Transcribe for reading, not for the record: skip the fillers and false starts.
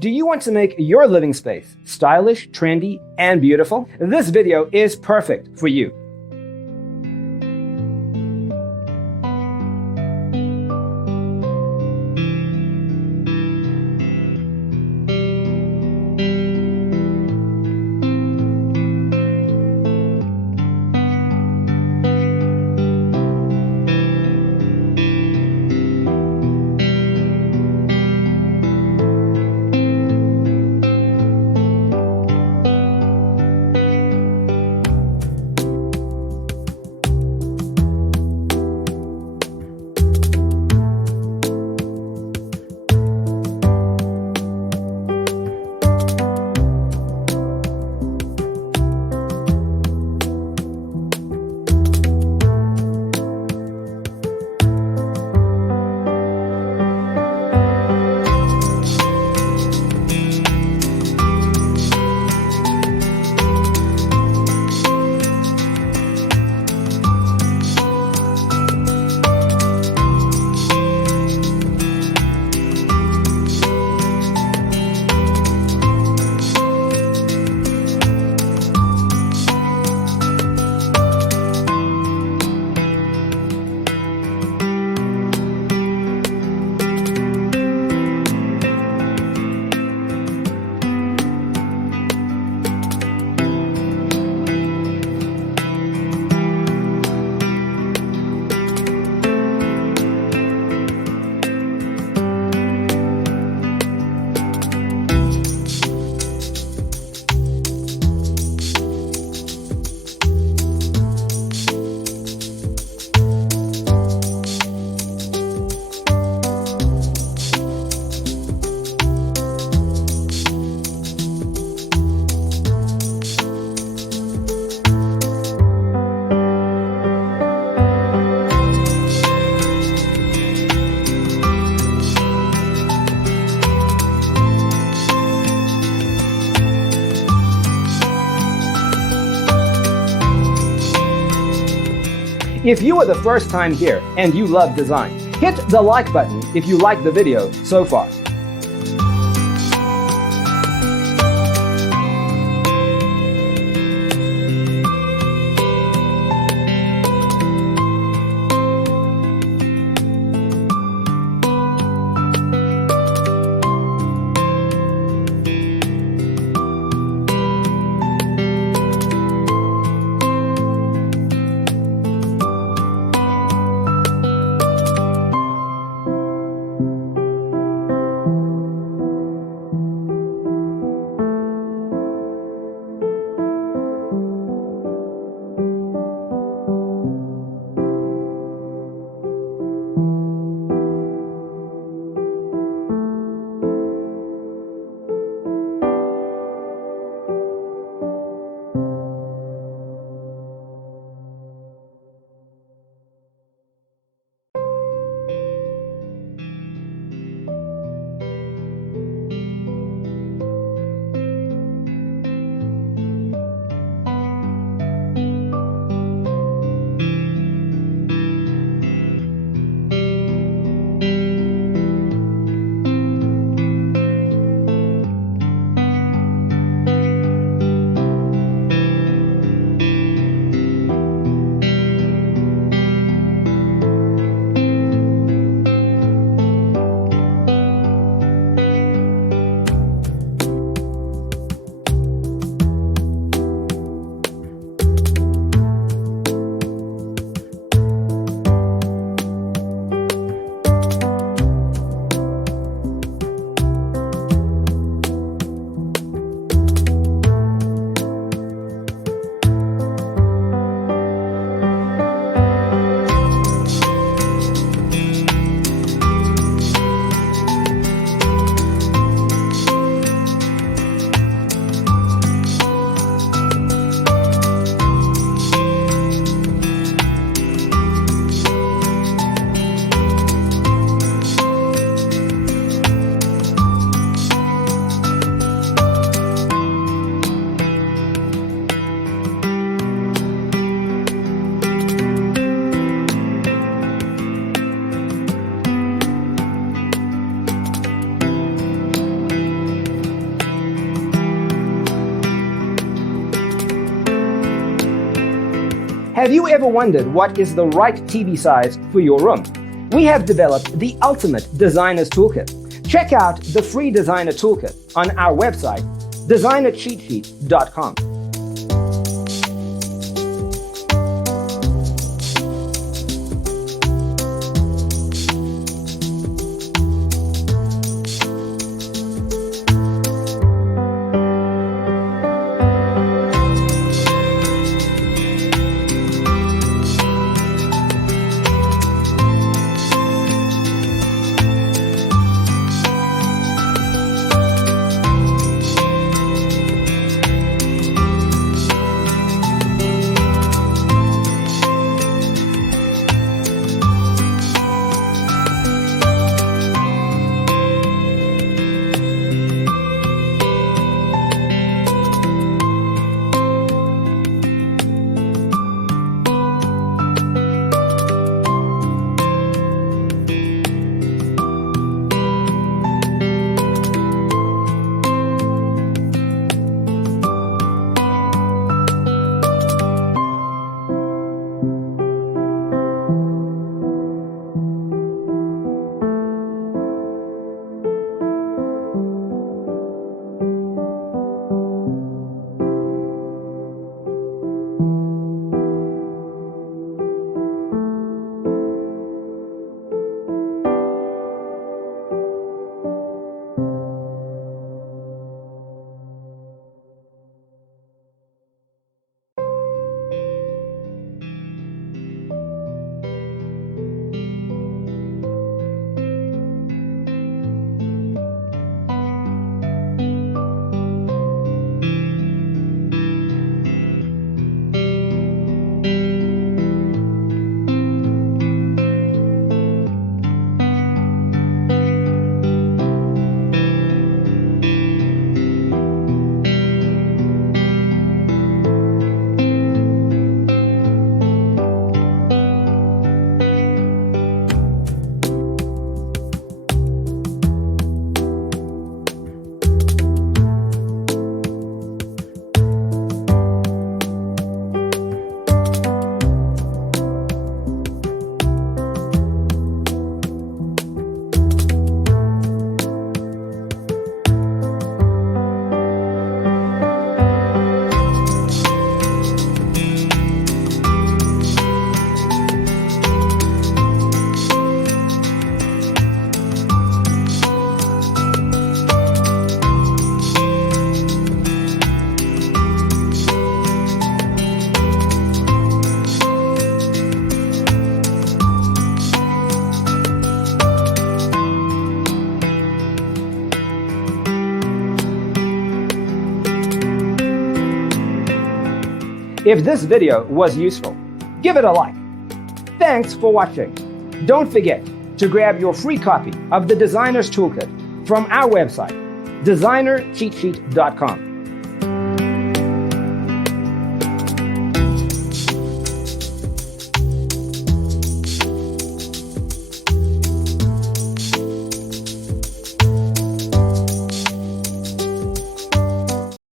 Do you want to make your living space stylish, trendy, and beautiful? This video is perfect for you. If you are the first time here and you love design, hit the like button if you like the video so far. Have you ever wondered what is the right TV size for your room? We have developed the ultimate designer's toolkit. Check out the free designer toolkit on our website, designercheatsheet.com. If this video was useful, give it a like. Thanks for watching. Don't forget to grab your free copy of the Designer's Toolkit from our website, designercheatsheet.com.